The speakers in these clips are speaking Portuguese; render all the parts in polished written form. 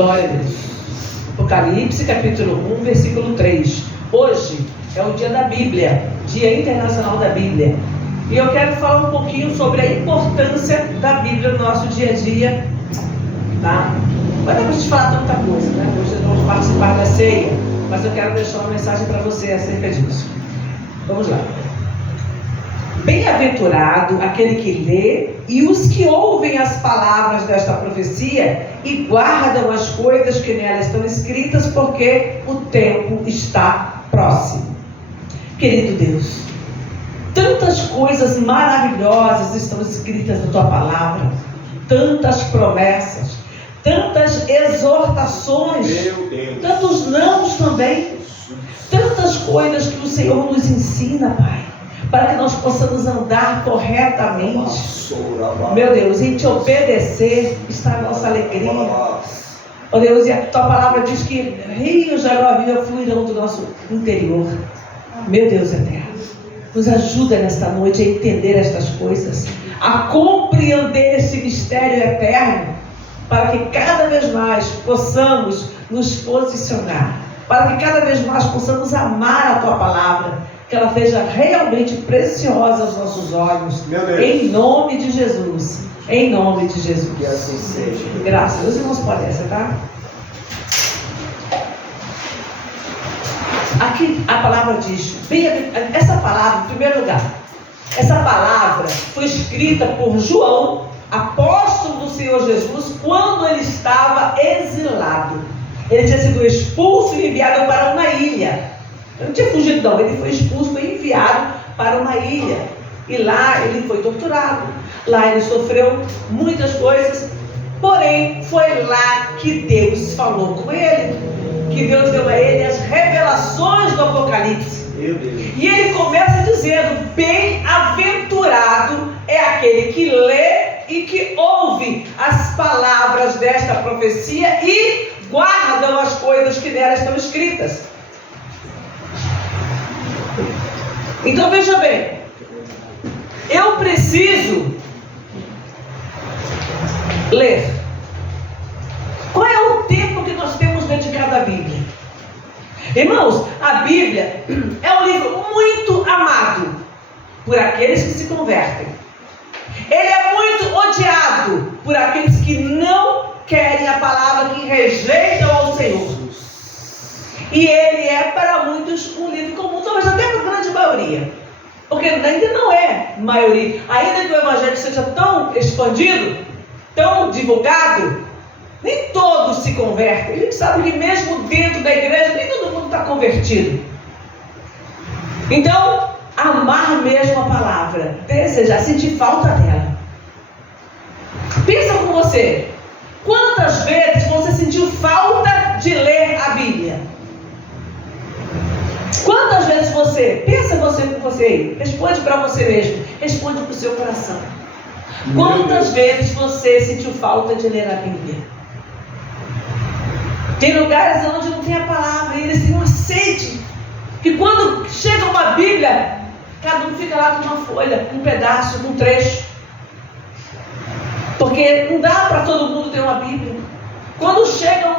Glória a Deus. Apocalipse, capítulo 1, versículo 3. Hoje é o dia da Bíblia, Dia Internacional da Bíblia. E eu quero falar um pouquinho sobre a importância da Bíblia no nosso dia a dia, tá? Não dá pra gente falar tanta coisa, né? Hoje nós vamos participar da ceia, mas eu quero deixar uma mensagem para você acerca disso. Vamos lá. Bem-aventurado aquele que lê e os que ouvem as palavras desta profecia e guardam as coisas que nelas estão escritas, porque o tempo está próximo. Querido Deus, tantas coisas maravilhosas estão escritas na Tua palavra, tantas promessas, tantas exortações, tantos nãos também, tantas coisas que o Senhor nos ensina, Pai, para que nós possamos andar corretamente. Meu Deus, em Te obedecer está a nossa alegria. Ó Deus, e a Tua palavra diz que rios de água viva fluirão do nosso interior. Meu Deus eterno, nos ajuda nesta noite a entender estas coisas, a compreender esse mistério eterno, para que cada vez mais possamos nos posicionar, para que cada vez mais possamos amar a Tua palavra, que ela seja realmente preciosa aos nossos olhos, em nome de Jesus, em nome de Jesus. Que assim seja. Graças. Os irmãos podem sentar. Aqui a palavra diz, essa palavra, em primeiro lugar, essa palavra foi escrita por João, apóstolo do Senhor Jesus, quando ele estava exilado. Ele tinha sido expulso e enviado para uma ilha. Ele não tinha fugido não, ele foi expulso e enviado para uma ilha. E lá ele foi torturado, lá ele sofreu muitas coisas, porém foi lá que Deus falou com ele, que Deus deu a ele as revelações do Apocalipse. E ele começa dizendo: bem-aventurado é aquele que lê e que ouve as palavras desta profecia e guardam as coisas que nela estão escritas. Então veja bem, eu preciso ler. Qual é o tempo que nós temos dedicado à Bíblia? Irmãos, a Bíblia é um livro muito amado por aqueles que se convertem. Ele é muito odiado por aqueles que não querem a palavra, que rejeitam ao Senhor. E ele é para muitos um livro comum, talvez até para a grande maioria. Porque ainda não é maioria. Ainda que o Evangelho seja tão expandido, tão divulgado, nem todos se convertem. A gente sabe que mesmo dentro da igreja, nem todo mundo está convertido. Então, amar mesmo a palavra, desejar, sentir falta dela. Pensa com você, quantas vezes você sentiu falta de ler a Bíblia? Quantas vezes você, pensa você com você, responde para você mesmo, responde para o seu coração. Quantas vezes você sentiu falta de ler a Bíblia? Tem lugares onde não tem a palavra e eles têm uma sede, que quando chega uma Bíblia, cada um fica lá com uma folha, um pedaço, um trecho, porque não dá para todo mundo ter uma Bíblia. Quando chega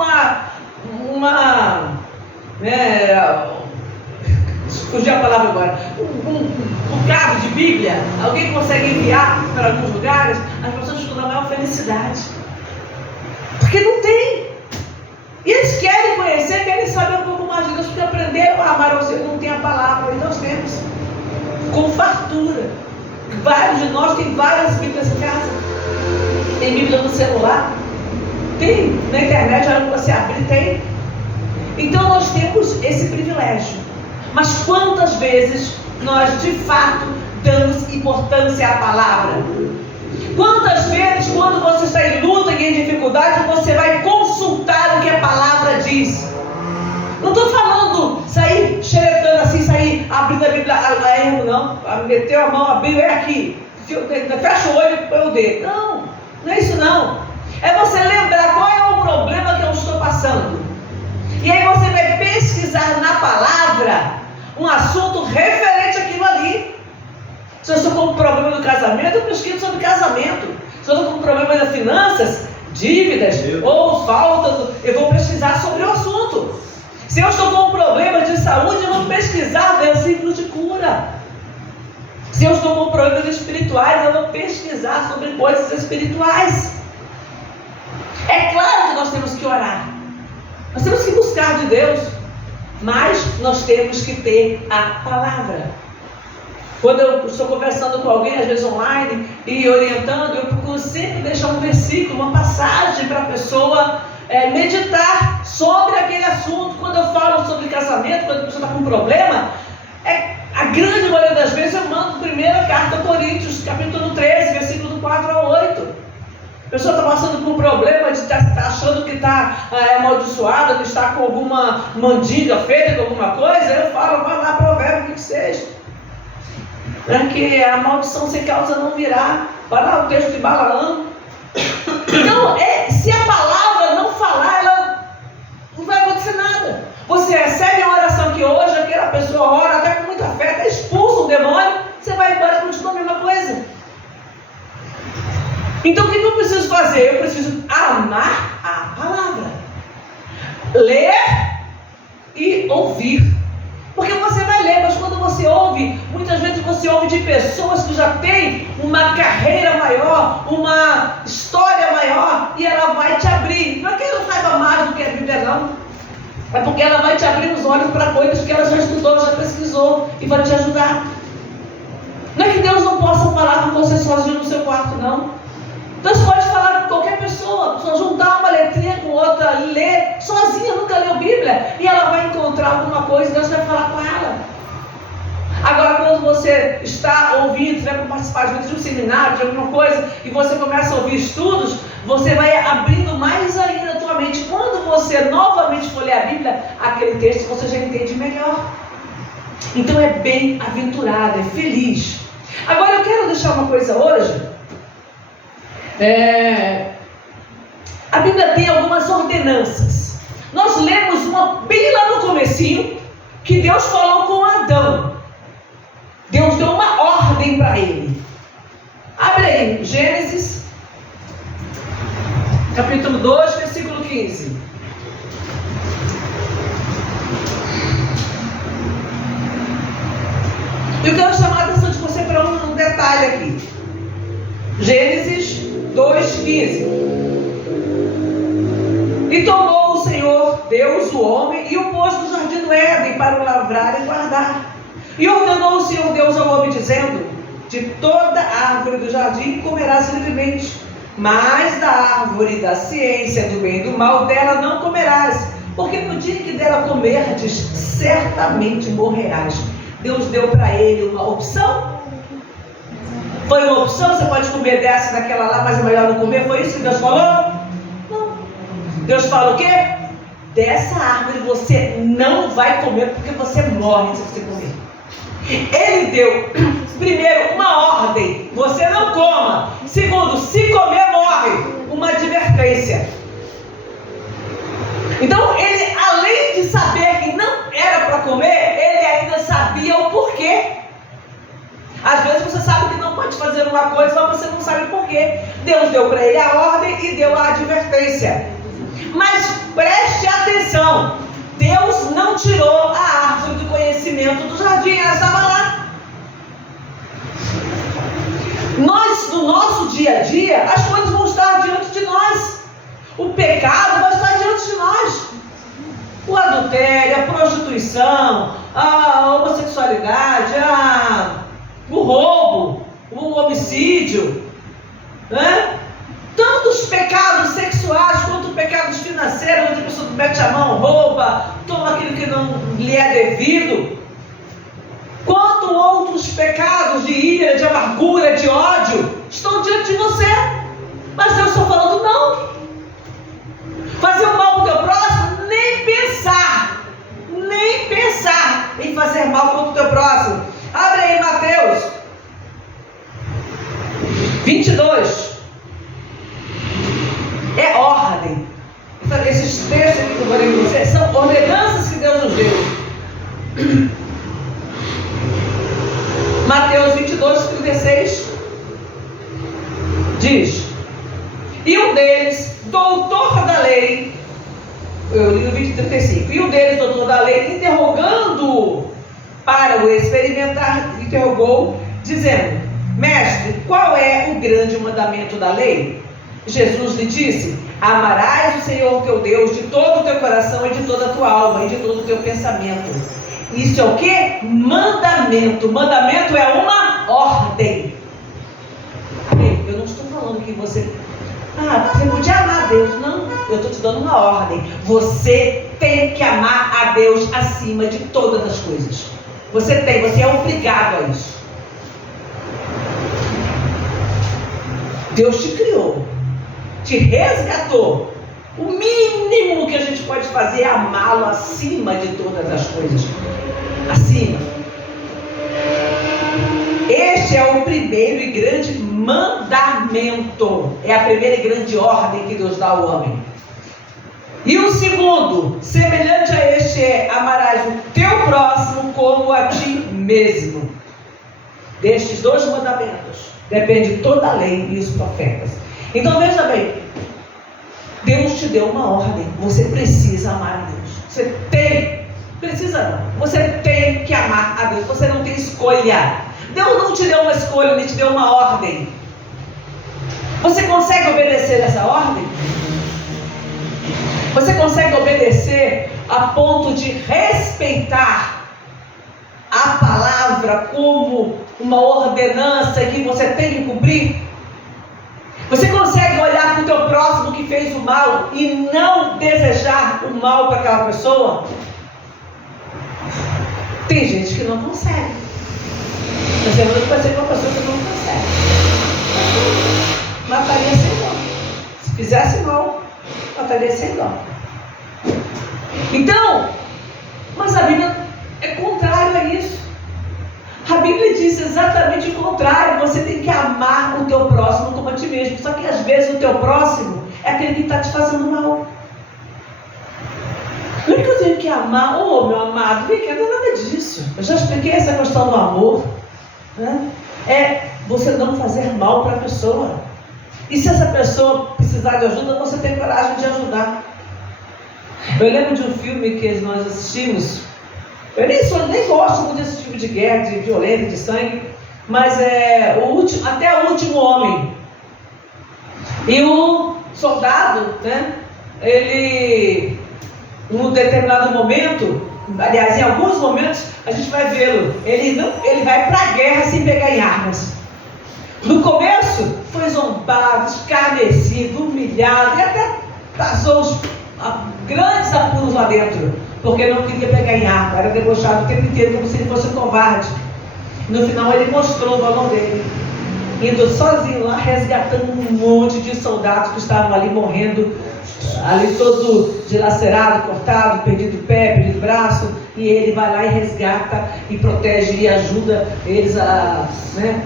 fugiu a palavra agora, um carro de Bíblia, alguém consegue enviar para alguns lugares, as pessoas ficam na maior felicidade, porque não tem. E eles querem conhecer, querem saber um pouco mais de Deus, porque aprenderam a amar ao Senhor, não tem a palavra. E nós temos com fartura. Vários de nós têm várias Bíblias em casa. Tem Bíblia no celular, tem na internet, a hora que você abrir, tem. Então nós temos esse privilégio. Mas quantas vezes nós de fato damos importância à palavra? Quantas vezes, quando você está em luta e em dificuldade, você vai consultar o que a palavra diz? Não estou falando sair xeretando assim, sair abrindo a Bíblia a erro, não. Meteu a mão, a Bíblia é aqui. Fecha o olho e põe o dedo. Não, não é isso não. É você lembrar qual é o problema que eu estou passando. E aí você vai pesquisar na palavra um assunto referente àquilo ali. Se eu estou com um problema do casamento, eu pesquiso sobre casamento. Se eu estou com um problema das finanças, dívidas ou falta, eu vou pesquisar sobre o assunto. Se eu estou com um problema de saúde, eu vou pesquisar versículos de cura. Se eu estou com problemas espirituais, eu vou pesquisar sobre coisas espirituais. É claro que nós temos que orar. Nós temos que buscar de Deus. Mas nós temos que ter a palavra. Quando eu estou conversando com alguém, às vezes online, e orientando, eu procuro sempre deixar um versículo, uma passagem para a pessoa meditar sobre aquele assunto. Quando eu falo sobre casamento, quando a pessoa está com um problema, a grande maioria das vezes eu mando primeira carta a Coríntios, capítulo 13, versículo do 4 a 8. A pessoa está passando por um problema de estar achando que está amaldiçoada, que está com alguma mandinga feita, com alguma coisa, eu falo, vai lá, provérbio que seja. Que a maldição sem causa não virá. Vai lá o texto de Balaão. Então, se a palavra não falar, ela não vai acontecer nada. Você recebe a oração que hoje aquela pessoa ora até com muita fé, até expulsa um demônio, você vai embora e continua a mesma coisa. Então o que eu preciso fazer? Eu preciso amar a palavra, ler e ouvir. Porque você vai ler, mas quando você ouve, muitas vezes você ouve de pessoas que já têm uma carreira maior, uma história maior, e ela vai te abrir. Não é que ela saiba mais do que a Bíblia, não. É porque ela vai te abrir os olhos para coisas que ela já estudou, já pesquisou, e vai te ajudar. Não é que Deus não possa falar com você sozinho no seu quarto, não. Deus pode falar com qualquer pessoa, só juntar uma letrinha com outra, ler, sozinha, nunca leu Bíblia, e ela vai encontrar alguma coisa e Deus vai falar com ela. Agora, quando você está ouvindo, vai participar de um seminário, de alguma coisa, e você começa a ouvir estudos, você vai abrindo mais ainda a tua mente. Quando você novamente for ler a Bíblia, aquele texto você já entende melhor. Então é bem-aventurado, é feliz. Agora eu quero deixar uma coisa hoje. A Bíblia tem algumas ordenanças. Nós lemos uma bem lá no comecinho, que Deus falou com Adão. Deus deu uma ordem para ele. Abre aí, Gênesis, capítulo 2, versículo 15. Eu quero chamar a atenção de você para um detalhe aqui. Gênesis 2,15. E tomou o Senhor Deus o homem e o pôs no jardim do Éden para o lavrar e guardar. E ordenou o Senhor Deus ao homem, dizendo: de toda árvore do jardim comerás livremente, mas da árvore da ciência do bem e do mal dela não comerás, porque no dia que dela comerdes, certamente morrerás. Deus deu para ele uma opção. Foi uma opção, você pode comer dessa, daquela lá, mas é melhor não comer. Foi isso que Deus falou? Não. Deus fala o quê? Dessa árvore você não vai comer, porque você morre se você comer. Ele deu, primeiro, uma ordem: você não coma. Segundo, se comer, morre. Uma advertência. Então, ele, além de saber que não era para comer, ele ainda sabia o porquê. Às vezes você sabe que não pode fazer uma coisa, mas você não sabe por quê. Deus deu para ele a ordem e deu a advertência. Mas preste atenção: Deus não tirou a árvore do conhecimento do jardim, ela estava lá. Nós, no nosso dia a dia, as coisas vão estar diante de nós. O pecado vai estar diante de nós. O adultério, a prostituição, a homossexualidade, o roubo, o homicídio, né? Tantos pecados sexuais quanto pecados financeiros, onde a pessoa mete a mão, rouba, toma aquilo que não lhe é devido. Quanto outros pecados de ira, de amargura, de ódio estão diante de você. Mas Deus está falando não. Fazer o mal ao teu próximo, nem pensar em fazer mal contra o teu próximo. Abre aí Mateus 22. É ordem. Então, esses textos que eu falei com vocês são ordenanças que Deus nos deu. Mateus 22, 36 diz: e um deles, eu li no vídeo 35. E um deles, doutor da lei, interrogando para o experimentar, interrogou, dizendo: Mestre, qual é o grande mandamento da lei? Jesus lhe disse: amarás o Senhor teu Deus de todo o teu coração e de toda a tua alma e de todo o teu pensamento. Isso é o que? Mandamento. Mandamento é uma ordem. Eu não estou falando que você podia amar a Deus. Não, eu estou te dando uma ordem. Você tem que amar a Deus acima de todas as coisas. Você é obrigado a isso. Deus te criou, te resgatou. O mínimo que a gente pode fazer é amá-lo acima de todas as coisas. Acima. Este é o primeiro e grande mandamento. É a primeira e grande ordem que Deus dá ao homem. E o segundo, semelhante a este, é: amarás o teu próximo como a ti mesmo. Destes dois mandamentos depende toda a lei e os profetas. Então veja bem, Deus te deu uma ordem. Você precisa amar a Deus. Você tem que amar a Deus. Você não tem escolha. Deus não te deu uma escolha, Ele te deu uma ordem. Você consegue obedecer essa ordem? Você consegue obedecer a ponto de respeitar a palavra como uma ordenança que você tem que cumprir? Você consegue olhar para o teu próximo que fez o mal e não desejar o mal para aquela pessoa? Tem gente que não consegue. Mas eu vou fazer com uma pessoa que não consegue. Mataria sem dó. Se fizesse mal, mataria sem dó. Então, mas a Bíblia é contrário a isso. A Bíblia diz exatamente o contrário. Você tem que amar o teu próximo como a ti mesmo. Só que às vezes o teu próximo é aquele que está te fazendo mal. Não é que eu tenho que amar, meu amado, não é nada disso. Eu já expliquei essa questão do amor, né? É você não fazer mal para a pessoa. E se essa pessoa precisar de ajuda, você tem coragem de ajudar. Eu lembro de um filme que nós assistimos. Eu nem gosto muito desse tipo de guerra, de violência, de sangue, mas até o último homem. E o soldado, né? Ele, num determinado momento, aliás, em alguns momentos, a gente vai vê-lo. Ele vai para a guerra sem pegar em armas. No começo, foi zombado, escarnecido, humilhado, e até passou grandes apuros lá dentro, porque não queria pegar em arma, era debochado o tempo inteiro, como se ele fosse um covarde. No final, ele mostrou o valor dele, indo sozinho lá, resgatando um monte de soldados que estavam ali morrendo, ali todo dilacerado, cortado, perdido pé, perdido braço, e ele vai lá e resgata e protege e ajuda eles a,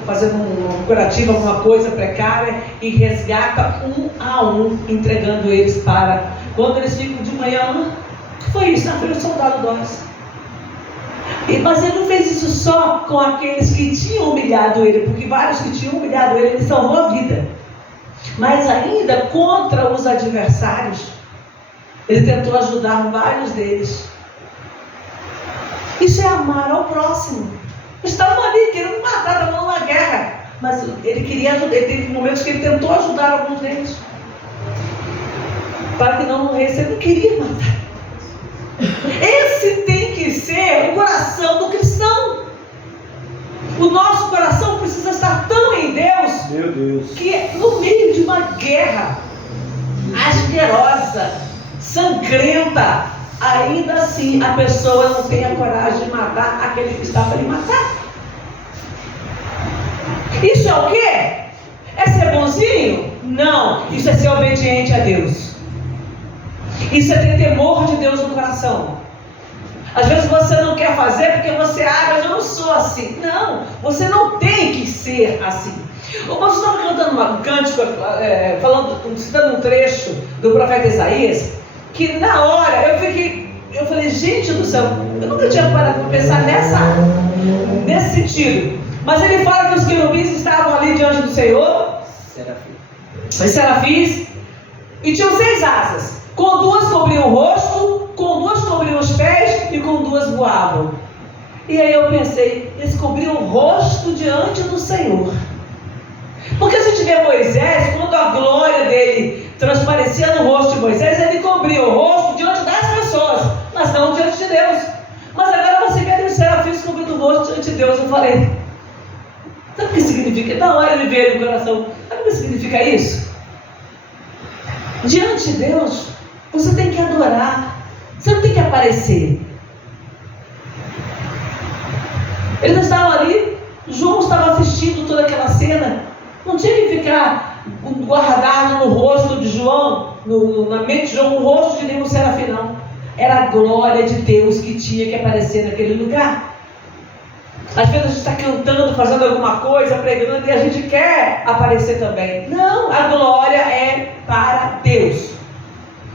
fazendo um curativo, alguma coisa precária, e resgata um a um, entregando eles para, quando eles ficam de manhã, o que foi isso? Foi o soldado Dóris. Mas ele não fez isso só com aqueles que tinham humilhado ele, porque vários que tinham humilhado ele salvou a vida. Mas ainda contra os adversários, ele tentou ajudar vários deles. Isso é amar ao próximo. Estavam ali querendo matar, estavam numa guerra, mas ele queria ajudar. Ele teve momentos que ele tentou ajudar alguns deles, para que não morresse. Ele não queria matar. Esse tem que ser o coração do cristão. O nosso coração precisa estar tão em Deus, meu Deus, que no meio de uma guerra asquerosa, sangrenta, ainda assim a pessoa não tem a coragem de matar aquele que está para lhe matar. Isso é o quê? É ser bonzinho? Não, isso é ser obediente a Deus. Isso é ter temor de Deus no coração. Às vezes você não quer fazer porque você, mas eu não sou assim. Não, você não tem que ser assim. O pastor estava cantando um cântico, citando um trecho do profeta Isaías, que na hora eu falei, gente do céu, eu nunca tinha parado para pensar nesse sentido. Mas ele fala que os querubins estavam ali diante do Senhor, os serafins, e tinham 6 asas. Com 2 cobriam o rosto, E aí eu pensei, eles cobriam o rosto diante do Senhor. Porque se a gente vê Moisés, quando a glória dele transparecia no rosto de Moisés, ele cobria o rosto diante das pessoas, mas não diante de Deus. Mas agora você vê os serafins cobrindo o rosto diante de Deus. Eu falei, sabe o que significa? Na hora ele veio no coração, sabe o que significa isso? Diante de Deus, você tem que adorar, você não tem que aparecer. Eles estavam ali, João estava assistindo toda aquela cena, não tinha que ficar guardado no rosto de João, na mente de João, o rosto de nenhum serafim, não. Era a glória de Deus que tinha que aparecer naquele lugar. Às vezes a gente está cantando, fazendo alguma coisa, pregando, e a gente quer aparecer também. Não, a glória é para Deus.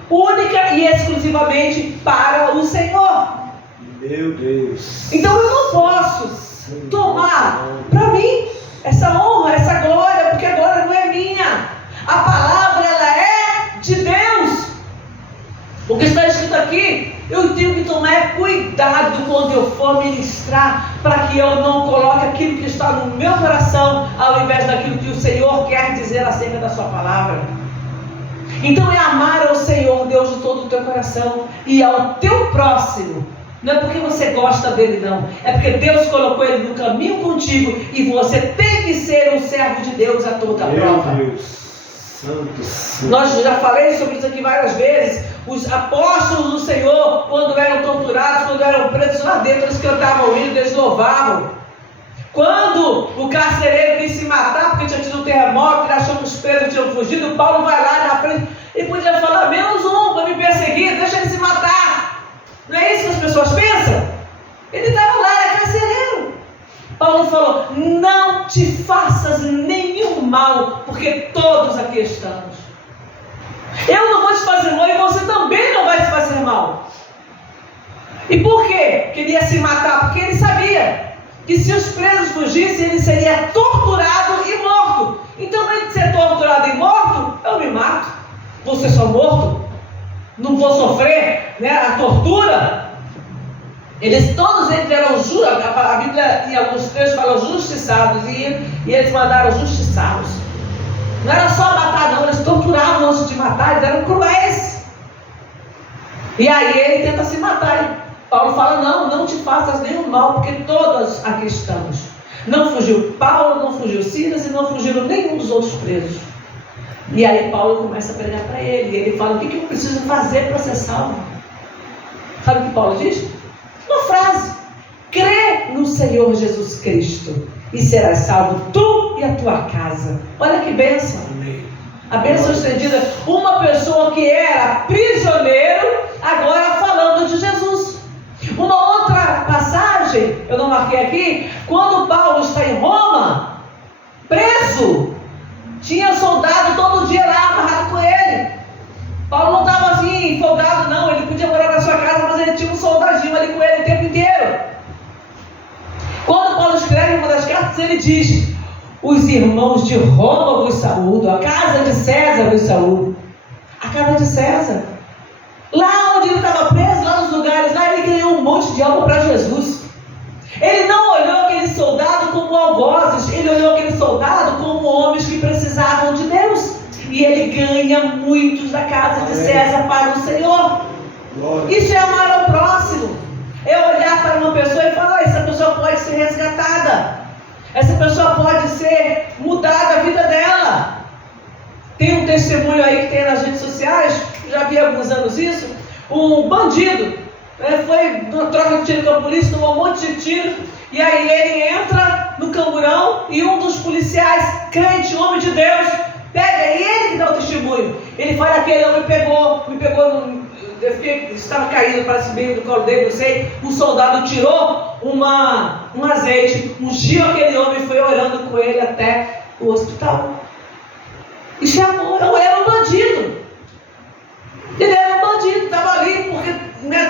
Única e exclusivamente para o Senhor. Meu Deus. Então eu não posso tomar para mim essa honra, essa glória, porque a glória não é minha. A palavra, ela é de Deus. O que está escrito aqui, eu tenho que tomar cuidado quando eu for ministrar, para que eu não coloque aquilo que está no meu coração, ao invés daquilo que o Senhor quer dizer acerca da sua palavra. Então é amar ao Senhor Deus de todo o teu coração e ao teu próximo. Não é porque você gosta dele, não. É porque Deus colocou ele no caminho contigo e você tem que ser um servo de Deus a toda prova. Meu Deus. Santo, santo. Nós já falei sobre isso aqui várias vezes. Os apóstolos do Senhor, quando eram torturados, quando eram presos lá dentro, eles cantavam hino, eles louvavam. Quando o carcereiro quis se matar, porque tinha tido um terremoto, ele achou que os presos tinham fugido, Paulo vai lá na frente e podia falar, menos um para me perseguir, deixa ele se matar. Não é isso que as pessoas pensam? Ele estava lá, era carcereiro. Paulo falou, não te faças nenhum mal, porque todos aqui estamos. Eu não vou te fazer mal e você também não vai se fazer mal. E por quê? Que ele ia se matar? Porque ele sabia que se os presos fugissem, ele seria torturado e morto. Então, antes de ser torturado e morto, eu me mato. Vou ser só morto? Não vou sofrer, né, a tortura? Todos eles eram, a Bíblia em alguns trechos fala justiçados, e eles mandaram justiçá-los. Não era só matar, não, eles torturavam antes de matar, eles eram cruéis. E aí ele tenta se matar. E Paulo fala, não te faças nenhum mal, porque todos aqui estamos. Não fugiu Paulo, não fugiu Silas e não fugiram nenhum dos outros presos. E aí Paulo começa a pregar para ele. E ele fala, o que eu preciso fazer para ser salvo? Sabe o que Paulo diz? Uma frase: crê no Senhor Jesus Cristo e serás salvo tu e a tua casa. Olha que bênção. A bênção estendida. Uma pessoa que era prisioneiro, agora falando de Jesus. Uma outra passagem, eu não marquei aqui, quando Paulo está em Roma, preso, tinha soldado todo dia lá amarrado com ele. Paulo não estava assim, folgado, não. Ele podia morar na sua casa, mas ele tinha um soldadinho ali com ele o tempo inteiro. Quando Paulo escreve uma das cartas, ele diz: os irmãos de Roma vos saúdam, a casa de César vos saúdam. A casa de César. Lá onde ele estava preso, lá nos lugares, lá ele ganhou um monte de algo para Jesus. Ele não olhou aquele soldado como algozes, ele olhou aquele soldado como homens que precisavam de Deus. E ele ganha muitos da casa de César para o Senhor. Isso é amar ao próximo. É olhar para uma pessoa e falar: essa pessoa pode ser resgatada, essa pessoa pode ser mudada a vida dela. Tem um testemunho aí que tem nas redes sociais, já vi há alguns anos isso. Um bandido foi numa troca de tiro com a polícia, tomou um monte de tiro, e aí ele entra no camburão e um dos policiais, crente, homem de Deus, pega, e ele que dá o testemunho. Ele fala: aquele homem me pegou, estava caído para cima do colo dele, não sei. Um soldado tirou um azeite, ungiu aquele homem e foi orando com ele até o hospital. E chamou, eu era um bandido. Ele era um bandido, estava ali porque,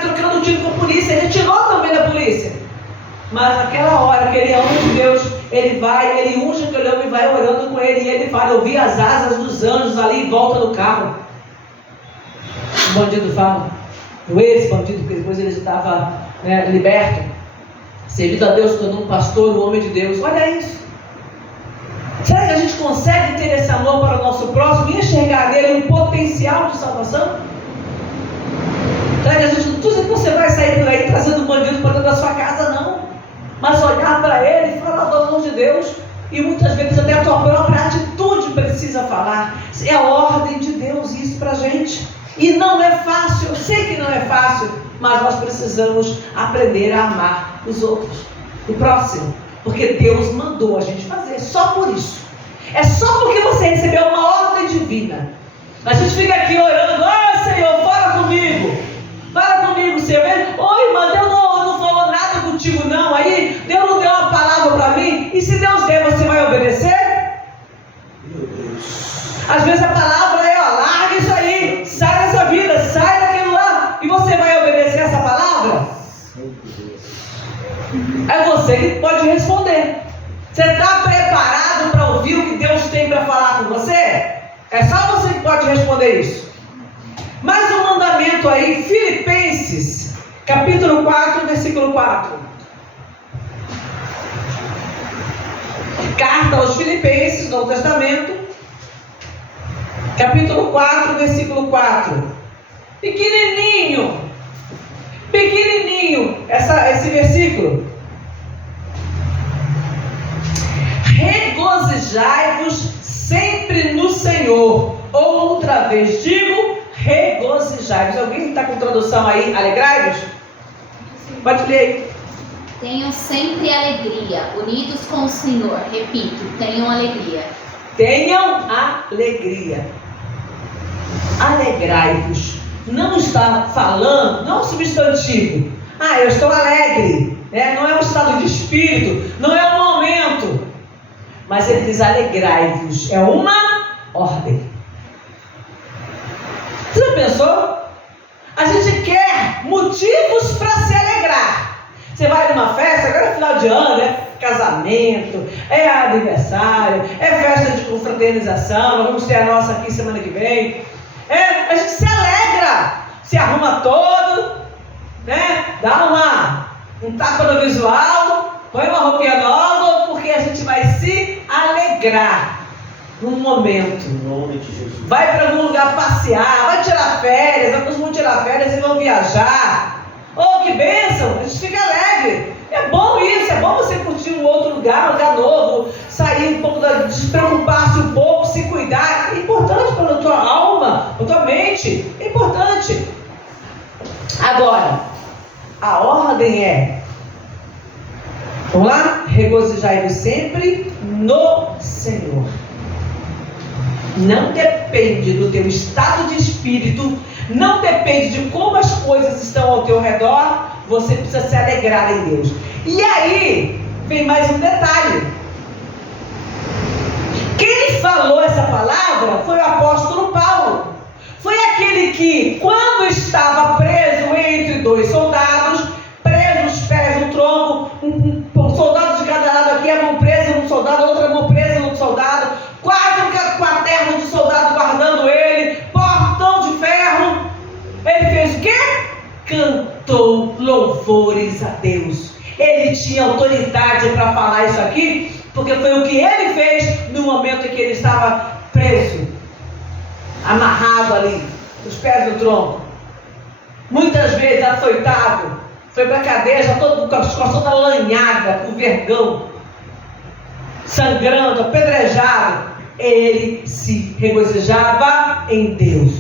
trocando tiro com a polícia. Ele tirou também da polícia. Mas naquela hora, aquele homem de Deus, ele unge aquele homem e vai orando com ele. E ele fala: eu vi as asas dos anjos ali em volta do carro. O bandido fala, o ex-bandido, porque depois ele estava liberto. servindo a Deus, tornando um pastor, um homem de Deus. Olha isso. Será que a gente consegue ter esse amor para o nosso próximo e enxergar nele um potencial de salvação? Será que a gente não diz que você vai sair por aí trazendo um bandido para dentro da sua casa, não. Mas olhar para ele e falar do amor de Deus. E muitas vezes até a tua própria atitude precisa falar. É a ordem de Deus isso para a gente. E não é fácil, eu sei que não é fácil, mas nós precisamos aprender a amar os outros, o próximo. Porque Deus mandou a gente fazer, só por isso. É só porque você recebeu uma ordem divina. A gente fica aqui orando, Senhor, fala comigo. Fala comigo, Senhor. Oi, irmã, Deus não falou nada contigo não. Aí Deus não deu uma palavra para mim. E se Deus der, você vai obedecer? Meu Deus. Às vezes a palavra é, larga isso aí. Sai dessa vida, sai daquilo lá. E você vai obedecer essa palavra? É você que pode responder. Você está preparado para ouvir o que Deus tem para falar com você? É só você que pode responder isso. Mais um mandamento aí, Filipenses, capítulo 4, versículo 4. Carta aos Filipenses, Novo Testamento, capítulo 4, versículo 4. Pequenininho, esse versículo. Regozijai-vos sempre no Senhor. Outra vez digo, regozijai-vos. Alguém está com tradução aí? Alegrai-vos? Pode ler aí. Tenham sempre alegria, unidos com o Senhor. Repito, tenham alegria. Tenham alegria. Alegrai-vos. Não está falando, não é um substantivo. Eu estou alegre. Não é um estado de espírito, não é um momento. Mas ele diz alegrai-vos. É uma ordem. Você já pensou? A gente quer motivos para se alegrar. Você vai numa festa, agora é final de ano, é casamento, é aniversário, é festa de confraternização, vamos ter a nossa aqui semana que vem. A gente se alegra, se arruma todo, dá um tapa no visual, põe uma roupinha nova, porque a gente vai se alegrar num momento. Em nome de Jesus. Vai para algum lugar passear, vai tirar férias, alguns vão tirar férias e vão viajar. Oh, que bênção! A gente fica alegre. É bom isso, é bom você curtir um outro lugar, um lugar novo, sair um pouco, despreocupar-se um pouco, se cuidar. É importante para a tua alma, para a tua mente. É importante. Agora, a ordem é, vamos lá? Regozijai-vos sempre no Senhor. Não depende do teu estado de espírito, não depende de como as coisas estão ao teu redor, você precisa se alegrar em Deus. E aí, vem mais um detalhe. Quem falou essa palavra foi o apóstolo Paulo. Foi aquele que, quando estava preso entre dois soldados, preso os pés no tronco, um soldado de cada lado aqui, a mão presa num soldado, outra mão presa num soldado, quatro quaternos de soldado guardando ele, portão de ferro. Ele fez o quê? Cantou louvores a Deus. Ele tinha autoridade para falar isso aqui, porque foi o que ele fez no momento em que ele estava preso, amarrado ali, os pés no tronco, muitas vezes açoitado, foi para a cadeia, já todo com as costas toda lanhada, com vergão, sangrando, apedrejado. Ele se regozijava em Deus.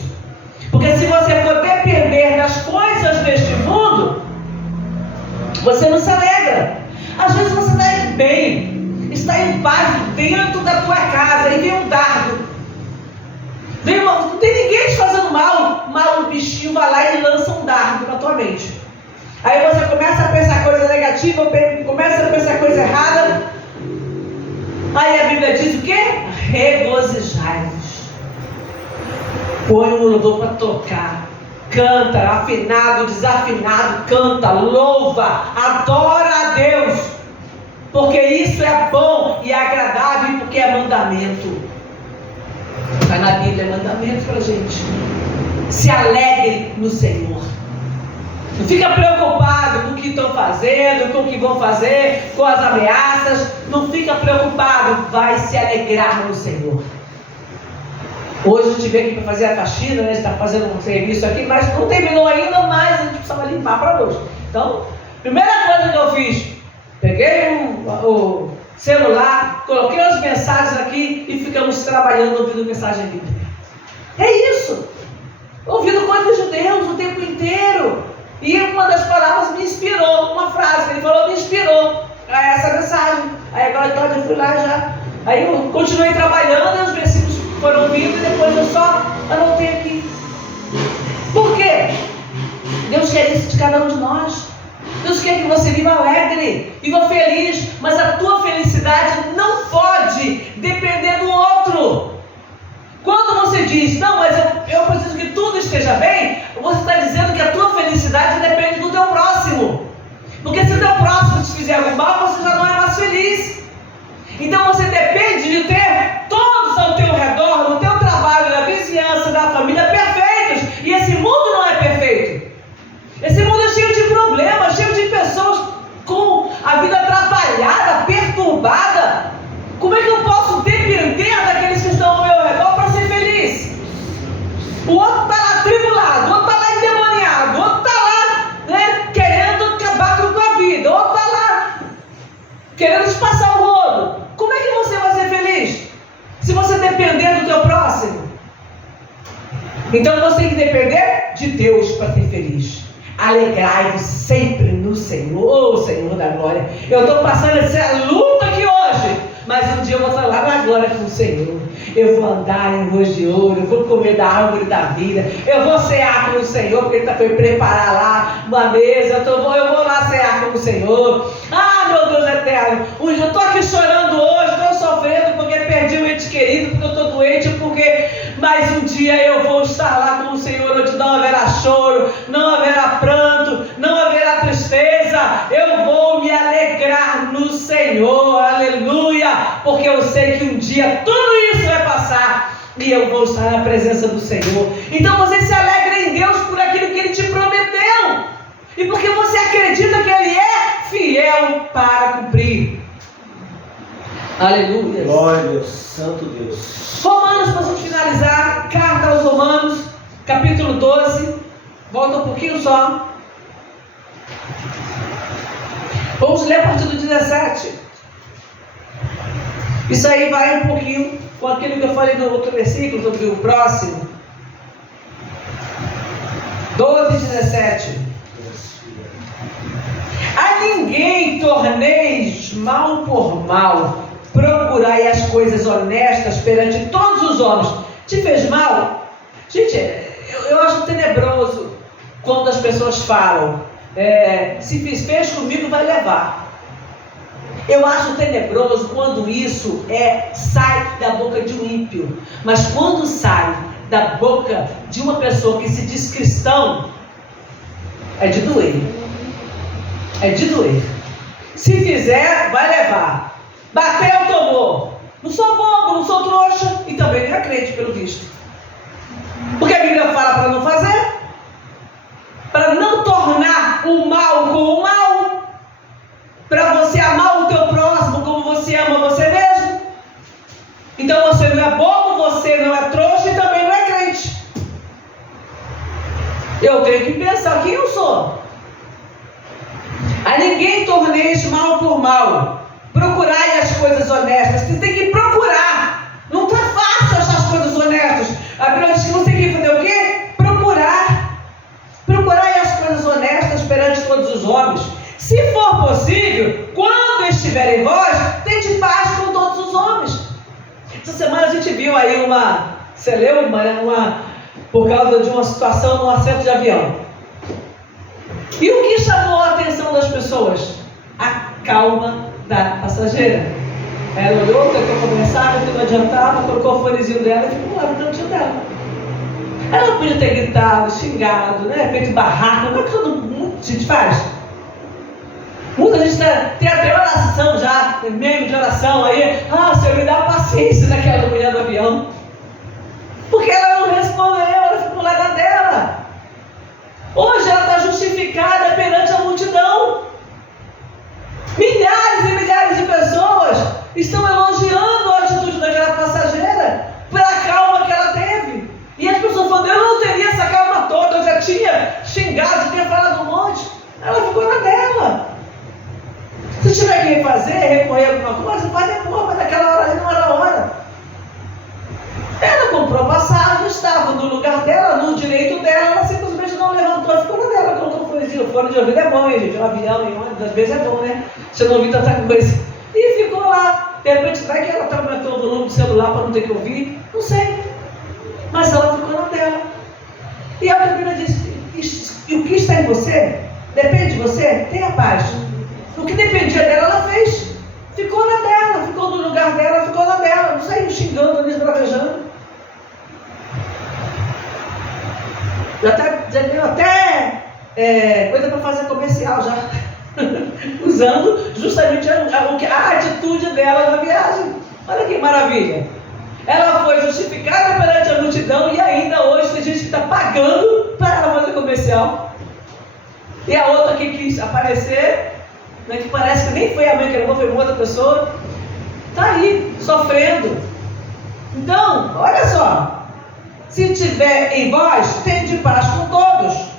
Porque se você for depender das coisas deste mundo, você não se alegra. Às vezes você está bem, está em paz dentro da tua casa, e vem um dardo, não tem ninguém te fazendo mal, mas o bichinho vai lá e lança um dardo na tua mente. Aí você começa a pensar coisa negativa, começa a pensar coisa errada. Aí a Bíblia diz o quê? Regozijai-vos. Põe um louvor para tocar. Canta, afinado, desafinado, canta, louva, adora a Deus. Porque isso é bom e é agradável, porque é mandamento. Está na Bíblia, é mandamento para a gente. Se alegre no Senhor. Não fica preocupado com o que estão falando. fazendo, com o que vão fazer, com as ameaças. Não fica preocupado, vai se alegrar no Senhor. Hoje a gente veio aqui para fazer a faxina, né? A gente está fazendo um serviço aqui, mas não terminou ainda, mas a gente precisava limpar para hoje. Então, primeira coisa que eu fiz, peguei o celular, coloquei as mensagens aqui e ficamos trabalhando, ouvindo mensagem bíblica. É isso. Ouvindo coisas de Deus o tempo inteiro. E uma das palavras me inspirou, uma frase que ele falou me inspirou a essa mensagem. Aí agora eu fui lá já. Aí eu continuei trabalhando e os versículos foram vindo e depois eu só anotei aqui. Por quê? Deus quer isso de cada um de nós. Deus quer que você viva alegre, viva feliz, mas a tua felicidade não pode depender do outro. Quando você diz, não, mas eu preciso que tudo esteja bem, você está dizendo que a tua felicidade depende do teu próximo. Porque se o teu próximo te fizer algo mal, você já não é mais feliz. Então você depende de ter todos ao teu redor, no teu trabalho, na vizinhança, na família, perfeitos. E esse mundo não é perfeito. Esse mundo é cheio de problemas, cheio de pessoas com a vida atrapalhada, perturbada. Como é que eu posso depender daqueles que estão ao meu redor para ser feliz? O outro está lá tribulado, o outro está lá endemoniado, o outro está lá, né, querendo acabar com a tua vida, o outro está lá querendo te passar o rodo. Como é que você vai ser feliz se você depender do teu próximo? Então você tem que depender de Deus para ser feliz. Alegrai-vos sempre no Senhor, Senhor da glória. Eu estou passando essa luta aqui hoje, mas um dia eu vou estar lá na glória com o Senhor. Eu vou andar em ruas de ouro, eu vou comer da árvore da vida, eu vou cear com o Senhor, porque Ele foi preparar lá uma mesa, eu vou lá cear com o Senhor. Ah, meu Deus eterno, eu estou aqui chorando hoje, estou sofrendo porque perdi um ente querido, porque eu estou doente, mas um dia eu vou estar lá com o Senhor, onde não haverá choro, não haverá pranto, não haverá tristeza. Eu vou me alegrar no Senhor, aleluia, porque eu sei que um dia tudo isso vai passar e eu vou estar na presença do Senhor. Então você se alegra em Deus por aquilo que Ele te prometeu e porque você acredita que Ele é fiel para cumprir. Aleluia. Glória a Deus, Santo Deus. Romanos, para finalizar, carta aos Romanos, capítulo 12, volta um pouquinho só. Vamos ler a partir do 17. Isso aí vai um pouquinho com aquilo que eu falei no outro versículo, sobre o próximo. 12, 17. A ninguém torneis mal por mal, procurai as coisas honestas perante todos os homens. Te fez mal? Gente, eu acho tenebroso quando as pessoas falam, se fez comigo, vai levar. Eu acho tenebroso quando isso sai da boca de um ímpio. Mas quando sai da boca de uma pessoa que se diz cristão, é de doer. É de doer. Se fizer, vai levar. Bateu, tomou. Não sou bobo, não sou trouxa e também nem é crente, pelo visto. Porque a Bíblia fala para não fazer, para não tornar o mal com o mal, para você amar o teu próximo como você ama você mesmo. Então você não é bobo, você não é trouxa e também não é crente. Eu tenho que pensar quem eu sou. A ninguém torneis mal por mal, procurai as coisas honestas. Você tem que procurar. Não está fácil achar as coisas honestas. A Bíblia diz que você tem que fazer o quê? Procurar. Procurai as coisas honestas perante todos os homens. Se for possível, quando estiver em vós, tende paz com todos os homens. Essa semana a gente viu aí uma por causa de uma situação no assento de avião. E o que chamou a atenção das pessoas? A calma da passageira. Ela olhou, tentou conversar, não adiantava, colocou o fonezinho dela e ficou lá no cantinho dela. Ela não podia ter gritado, xingado, feito barraco, como é que todo mundo a gente faz? Muita gente tem até oração já, meme de oração aí. Senhor, me dá paciência naquela mulher do avião. Porque ela não respondeu, ela ficou lá na dela. Hoje ela está justificada perante a multidão. Se tiver que fazer, recorrer a alguma coisa, vai depois, mas naquela hora ali não era a hora. Ela comprou passagem, estava no lugar dela, no direito dela, ela simplesmente não levantou e ficou na dela, colocou o fone de ouvido é bom, hein, gente? Um avião, em ônibus, às vezes é bom, né? Você não ouvir tanta coisa. E ficou lá. De repente, vai que ela aumentou o volume do celular para não ter que ouvir. Não sei. Mas ela ficou na dela. E a Bíblia diz, e o que está em você, depende de você, tenha paz. O que dependia dela, ela fez. Ficou na dela, ficou no lugar dela, ficou na dela. Não saiu xingando, não esbravejando. Já até coisa para fazer comercial já. Usando justamente a atitude dela na viagem. Olha que maravilha. Ela foi justificada perante a multidão e ainda hoje tem gente que está pagando para ela fazer comercial. E a outra que quis aparecer, né, que parece que nem foi a mãe que levou, foi uma outra pessoa, está aí, sofrendo. Então, olha só. Se tiver em vós, tende paz com todos.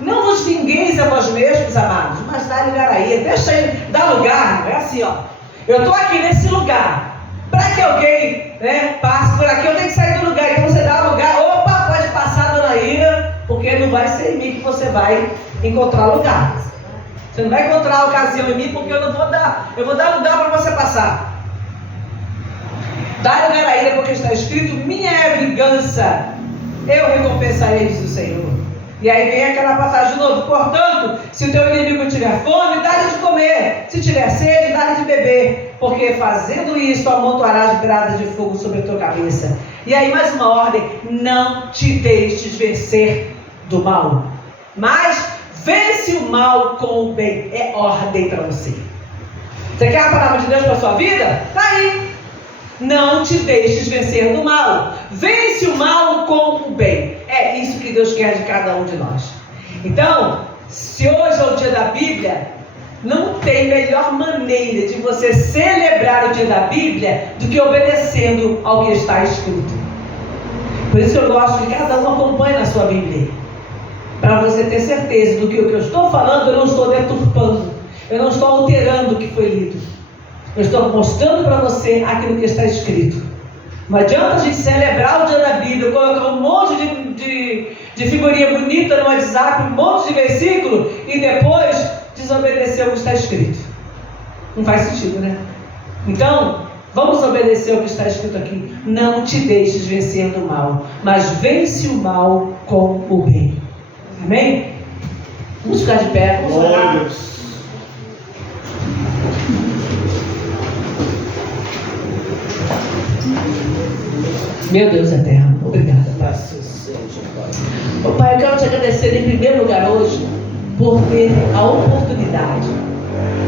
Não vos vingueis a vós mesmos, amados, mas dá lugar aí. Deixa ele dar lugar. É assim, ó. Eu estou aqui nesse lugar. Para que alguém, né, passe por aqui, eu tenho que sair do lugar. Então você dá lugar. Opa, pode passar, dona Ira, porque não vai ser em mim que você vai encontrar lugar. Você não vai encontrar ocasião em mim, porque eu não vou dar. Eu vou dar lugar para você passar. Dá lugar a Ira, porque está escrito: minha é a vingança, eu recompensarei, diz o Senhor. E aí vem aquela passagem de novo. Portanto, se o teu inimigo tiver fome, dá-lhe de comer. Se tiver sede, dá-lhe de beber. Porque fazendo isso, amontoarás brasas de fogo sobre a tua cabeça. E aí mais uma ordem: não te deixes vencer do mal, mas vence o mal com o bem. É ordem para você. Você quer a palavra de Deus para a sua vida? Está aí. Não te deixes vencer do mal. Vence o mal com o bem. É isso que Deus quer de cada um de nós. Então, se hoje é o dia da Bíblia, não tem melhor maneira de você celebrar o dia da Bíblia do que obedecendo ao que está escrito. Por isso que eu gosto que cada um acompanhe na sua Bíblia. Para você ter certeza do que o que eu estou falando, eu não estou deturpando. Eu não estou alterando o que foi lido. Eu estou mostrando para você aquilo que está escrito. Não adianta a gente celebrar o dia da Bíblia, colocar um monte de figurinha bonita no WhatsApp, um monte de versículo e depois desobedecer o que está escrito. Não faz sentido, né? Então, vamos obedecer o que está escrito aqui. Não te deixes vencer do mal, mas vence o mal com o bem. Amém? Vamos ficar de pé, vamos orar. Meu Deus eterno, obrigada, Pai. Oh, Pai, eu quero te agradecer em primeiro lugar hoje por ter a oportunidade,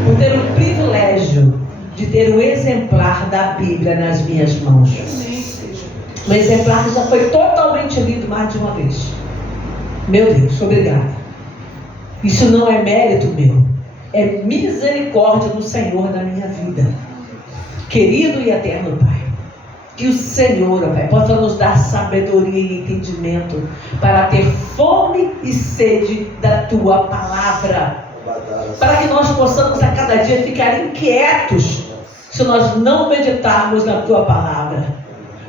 por ter o privilégio de ter um exemplar da Bíblia nas minhas mãos. Um exemplar que já foi totalmente lido mais de uma vez. Meu Deus, obrigada. Isso não é mérito meu, é misericórdia do Senhor na minha vida. Querido e eterno Pai, que o Senhor, Pai, possa nos dar sabedoria e entendimento para ter fome e sede da Tua Palavra, para que nós possamos a cada dia ficar inquietos se nós não meditarmos na Tua Palavra.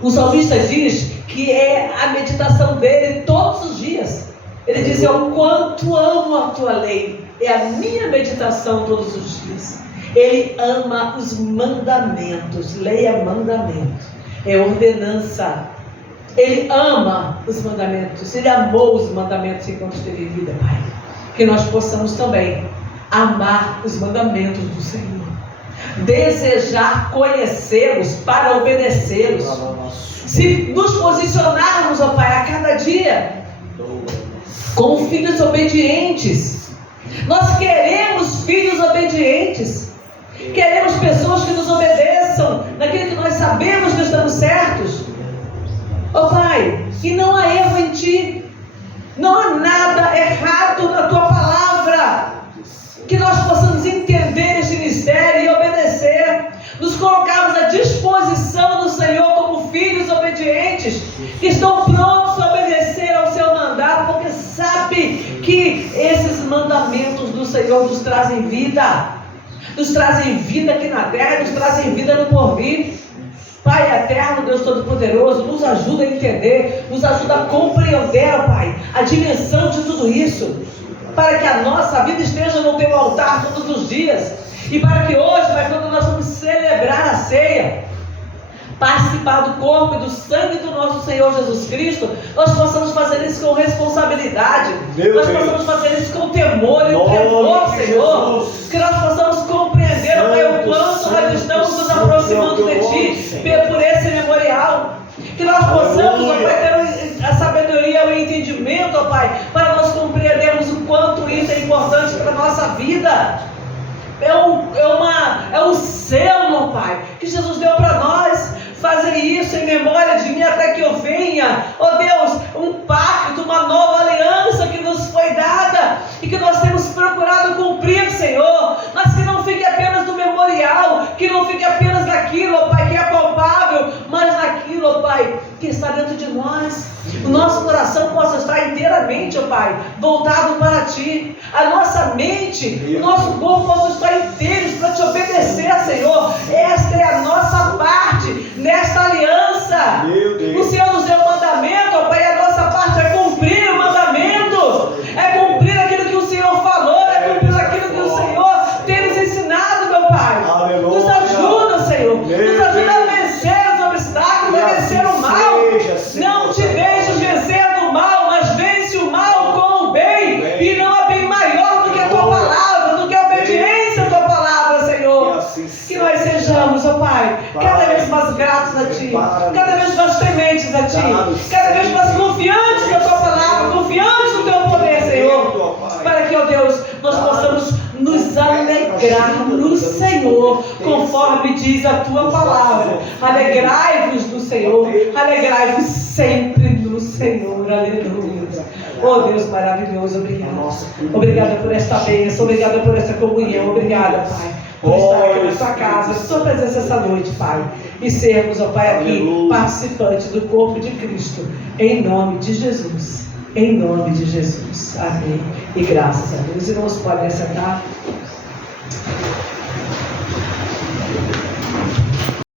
O salmista diz que é a meditação dele todos os dias. Ele diz: o quanto amo a Tua lei, é a minha meditação todos os dias. Ele ama os mandamentos. Lei é mandamento, é ordenança. Ele ama os mandamentos. Ele amou os mandamentos enquanto esteve em vida, Pai. Que nós possamos também amar os mandamentos do Senhor, desejar conhecê-los para obedecê-los. Se nos posicionarmos, ó Pai, a cada dia como filhos obedientes. Nós queremos filhos obedientes. Queremos pessoas que nos obedeçam naquilo que nós sabemos que estamos certos. Ó Pai, que não há erro em Ti, não há nada errado na Tua palavra. Que nós possamos entender este mistério e obedecer, nos colocarmos à disposição do Senhor como filhos obedientes, que estão prontos a obedecer ao Seu mandato, porque sabe que esses mandamentos do Senhor nos trazem vida. nos trazem vida aqui na terra, nos trazem vida no porvir. Pai eterno, Deus Todo-Poderoso, nos ajuda a entender, nos ajuda a compreender, ó Pai, a dimensão de tudo isso, para que a nossa vida esteja no teu altar todos os dias, e para que hoje, Pai, quando nós vamos celebrar a ceia, participar do corpo e do sangue do nosso Senhor Jesus Cristo, nós possamos fazer isso com responsabilidade, nós possamos fazer isso com temor e tremor, Senhor, que nós possamos compreender, ó Pai, o quanto nós estamos nos aproximando de Ti por esse memorial, que nós possamos, ó Pai, ter a sabedoria e o entendimento, ó Pai, para nós compreendermos o quanto isso é importante para a nossa vida. É um selo, Pai, que Jesus deu para nós. Fazer isso em memória de mim até que eu venha. Ó Deus, um pacto, uma nova aliança que nos foi dada e que nós temos procurado cumprir, Senhor, mas que não fique apenas no memorial, que não fique apenas naquilo, ó Pai, que é palpável, mas naquilo, ó Pai, que está dentro de nós. O nosso coração possa estar inteiramente, ó Pai, voltado para Ti. A nossa mente, o nosso corpo possa estar inteiros para Te obedecer, Senhor. Esta é a nossa parte nesta aliança. O Senhor nos deu o mandamento, ó Pai, e a nossa parte é cumprir o mandamento, é cumprir aquilo que o Senhor falou, é cumprir aquilo que o Senhor tem nos ensinado, meu Pai. Aleluia. Nos ajuda, Senhor, nos ajuda a vencer os obstáculos, a vencer o mal. Não te deixes vencer do mal, mas vence o mal com o bem. E não há bem maior do que a Tua palavra, do que a obediência à Tua palavra, Senhor. Que nós sejamos, ó Pai, cada vez mais gratos a Ti, cada vez mais tementes a Ti, cada vez mais confiantes na Tua palavra, confiantes no Teu poder, Senhor, para que, ó Deus, nós possamos nos alegrar no Senhor, conforme diz a Tua palavra. Alegrai-vos no Senhor, alegrai-vos sempre no Senhor, aleluia. Oh Deus maravilhoso, obrigado. Obrigada por esta bênção, obrigada por esta comunhão, obrigada, Pai, por estar aqui na Tua casa, por Tua presença essa noite, Pai, e sermos, ó Pai, aqui participantes do corpo de Cristo, em nome de Jesus, em nome de Jesus, amém, e graças a Deus. Os irmãos podem sentar.